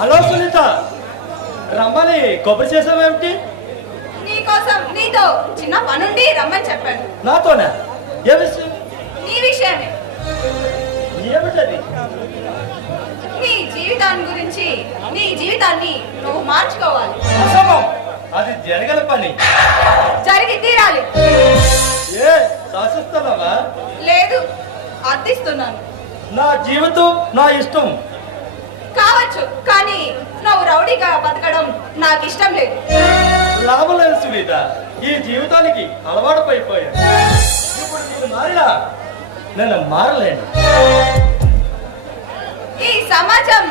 Hello Sunitha, రమ్మని కొబ్బరి చేసావేమిటి? నీకోసం నీతో చిన్న పనుండి రమ్మని చెప్పాను. నాతోనే? ఏ విషయం? నీ విషయమే. ఏమిటది? నీ జీవితాన్ని గురించి, నీ జీవితాన్ని నువ్వు మార్చుకోవాలి. అసమం, అది జరగల పని. జరిగి తీరాలి. ఏ శాసిస్తున్నావా? లేదు, అర్థిస్తున్నాను. నా జీవితం నా ఇష్టం కావచ్చు, కానీ నువ్వు రౌడీగా బతకడం నాకు ఇష్టం లేదు. లాభలేదు సునీత, ఈ జీవితానికి అలవాటు పడిపోయాను. ఇప్పుడు నేను మారినా నేను మారలేను. ఈ సమాజం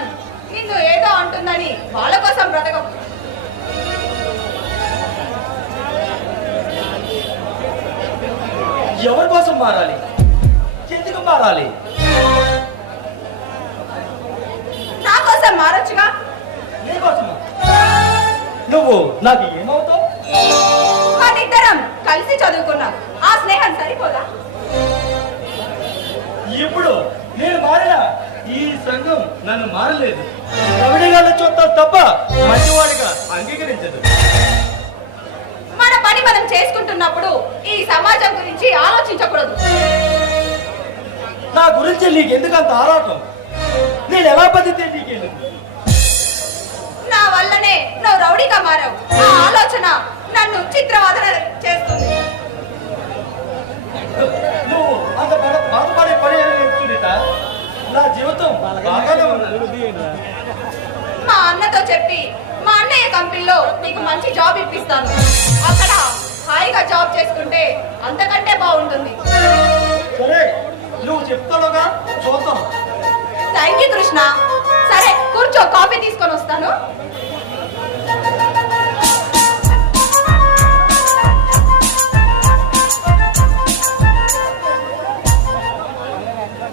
నిన్ను ఏదో అంటుందని వాళ్ళ కోసం బ్రతకవు. ఎవరి కోసం మారాలి? ఎందుకు మారాలి? నా కోసం మారొచ్చుగా. నీకోసమా? నువ్వు నాకు ఏమవుతావు? మనిద్దరం కలిసి చదువుకున్నాం, ఆ స్నేహం సరిపోదా? ఇప్పుడు నేను మారినా ఈ సంఘం నన్ను మారలేదు. రవిడిగాళ్ళ చూస్తా తప్ప మంచివాడిగా అంగీకరించదు. మన పని మనం చేసుకుంటున్నప్పుడు ఈ సమాజం గురించి ఆలోచించకూడదు. నా గురించి నీకు ఎందుకంత ఆరాటం? నేను ఎలా బతితే నీకెందుకు? నా వల్లనే నువ్వు రౌడీగా మారావు. ఆ ఆలోచన నన్ను చిత్రవాదన చేస్తుంది. నువ్వు అంత బాధపడే పని సునీత. నా జీవితం బాగానే ఉన్నది. మా అన్నతో చెప్పి మా అన్నయ్య కంపెనీలో నీకు మంచి జాబ్ ఇప్పిస్తాను. అక్కడ హాయిగా జాబ్ చేసుకుంటే అంతకంటే బాగుంటుంది. సరే, నువ్వు చెప్తావుగా, చూద్దాం. Thank you Krishna. సరే కూర్చో, కాఫీ తీసుకొని వస్తాను.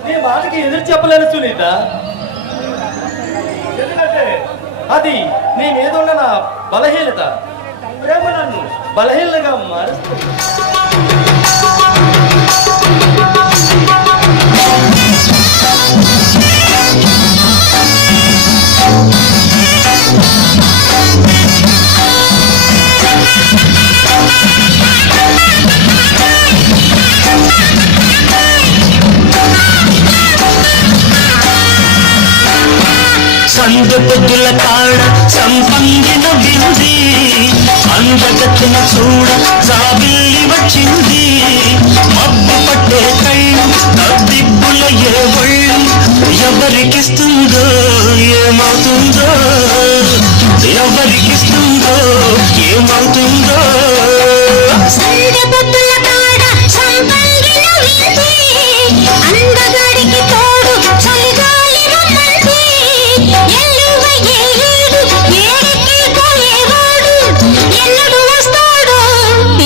నీ మాటకి ఎదురు చెప్పలేను సునీత. ఎందుకంటే అది నీ మీద ఉన్న నా బలహీనత. ప్రేమ నన్ను బలహీనగా మారుస్తుంది. సందు పొద్దుల కాడ సంపంగిన వింది, అందగతిన చూడ జాబిల్లి వచ్చింది. మబ్బు పట్టే కళ్ళు తద్దిబ్బుల ఏ ఒళ్ళు, ఎవరికిస్తుందో ఏమవుతుందో, ఎవరికిస్తుందో ఏమవుతుందో. అందగాడికి తోడు చలిగాలి రమ్మంది, ఎల్లువ ఏడు ఏడికి పోయేవాడు, ఎన్నడు వస్తాడు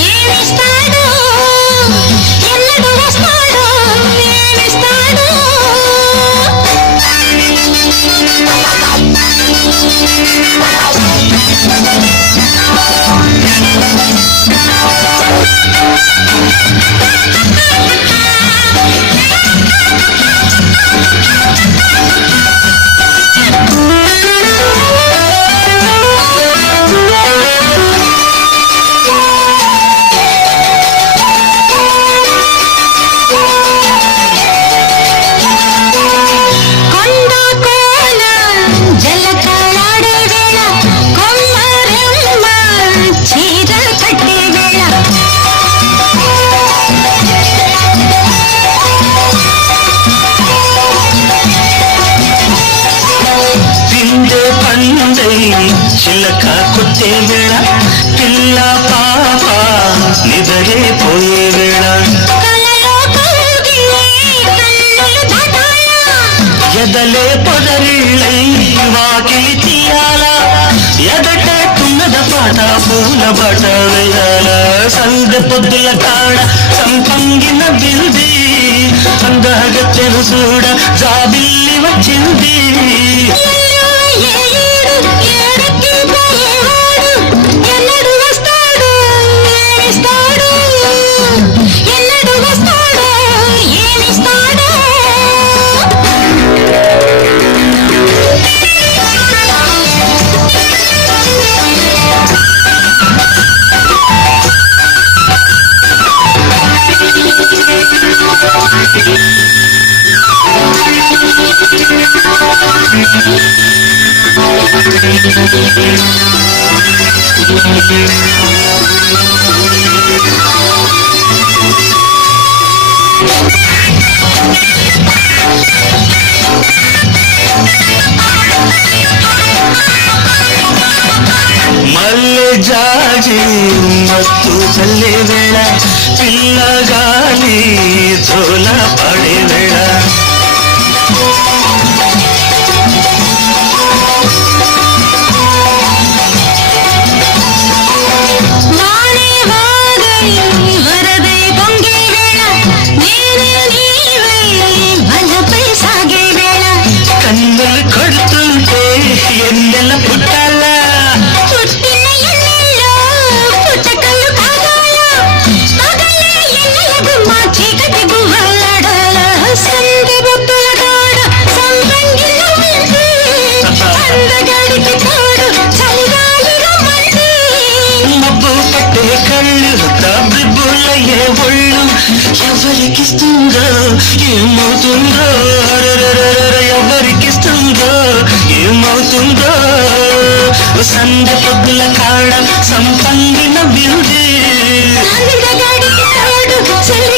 ఏమిస్తాడు, ఎన్నడు వస్తాడు ఏమిస్తాడు. చిలక కొట్టే వేళ, పిల్ల పాప నిదరే పోయే వేళ, ఎదలే పొదరిళ్ళై వాకిలి తీయాల, ఎదట తున్నద పాట పూల బట వేయాల. సంద పొద్దుల కాడ సంపంగిన బిల్ది, అందగత్తెను చూడ జాబిల్లి వచ్చింది. ఎన్నడు వస్తాడు ఏమిస్తాడు, ఎన్నడు వస్తాడు ఏమిస్తాడు. మల్లె జాజి మత్తు చల్లే వేళ పిల్లగాలి జోల పడే వేళ వానే వాగై వరదై పొంగే వేళ నేనే నీవై వలపై సాగే వేళ కన్నులు కొడుతుంటే ఎన్నెల పుట్టాల పుట్టిన ఎన్నెల్లో పుట్టకలు కాగాల పగలే ఎన్నెల గుమ్మ చీకటి గువ్వలాడాల సంధి బొబ్బల గాడ సంపంగిల వింది అందగాడికి తోడు చలిగాలి రమ్మంది మబ్బు పట్టే కళ్ళు తబ్బిబ్బులయ్యే ఒళ్ళు ఎవరికిస్తుందో ఏమవుతుందో ఎవరికిస్తుందో ఏమవుతుందో సంధ్య పొద్దుల కాడ సంపంగిన బింది అందగాడికి తోడు చలి